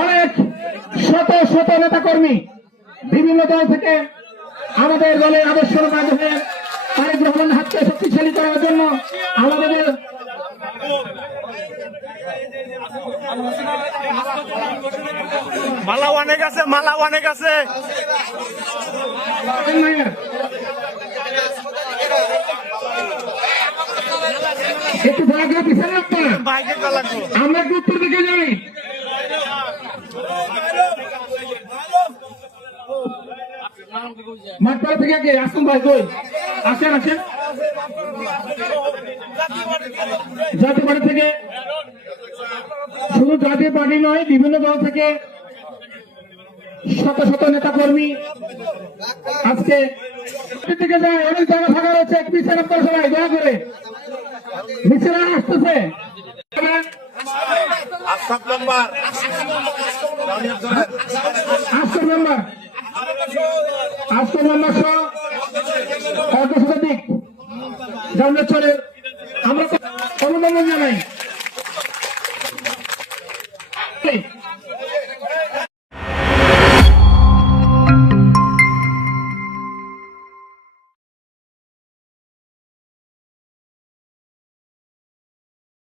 অনেক শত শত নেতা কর্মী বিভিন্ন দল থেকে আমাদের দলের আদর্শের মাধ্যমে তারেক রহমান হাতকে শক্তিশালী করার জন্য আমাদের মালা অনেক আছে। মালা অনেক আছে। একটু করে পিছনে রাখতে আমরা একটু উত্তর দিকে যাই। মাঠপাড়া থেকে কে আসুন ভাই কই আসেন আসেন। জাতীয় পার্টি থেকে শুধু জাতীয় পার্টি নয়, বিভিন্ন দল থেকে শত শত নেতা কর্মী আজকে এদিক থেকে যায় অনেক জায়গা ফাঁকা রয়েছে পিছনে আপনারা সবাই দয়া করে। মিছিল আসতেছে। আসাদ নাম্বার। সহ অর্ধ শতাধিক জানলে আমরা অনুমোদন জানাই।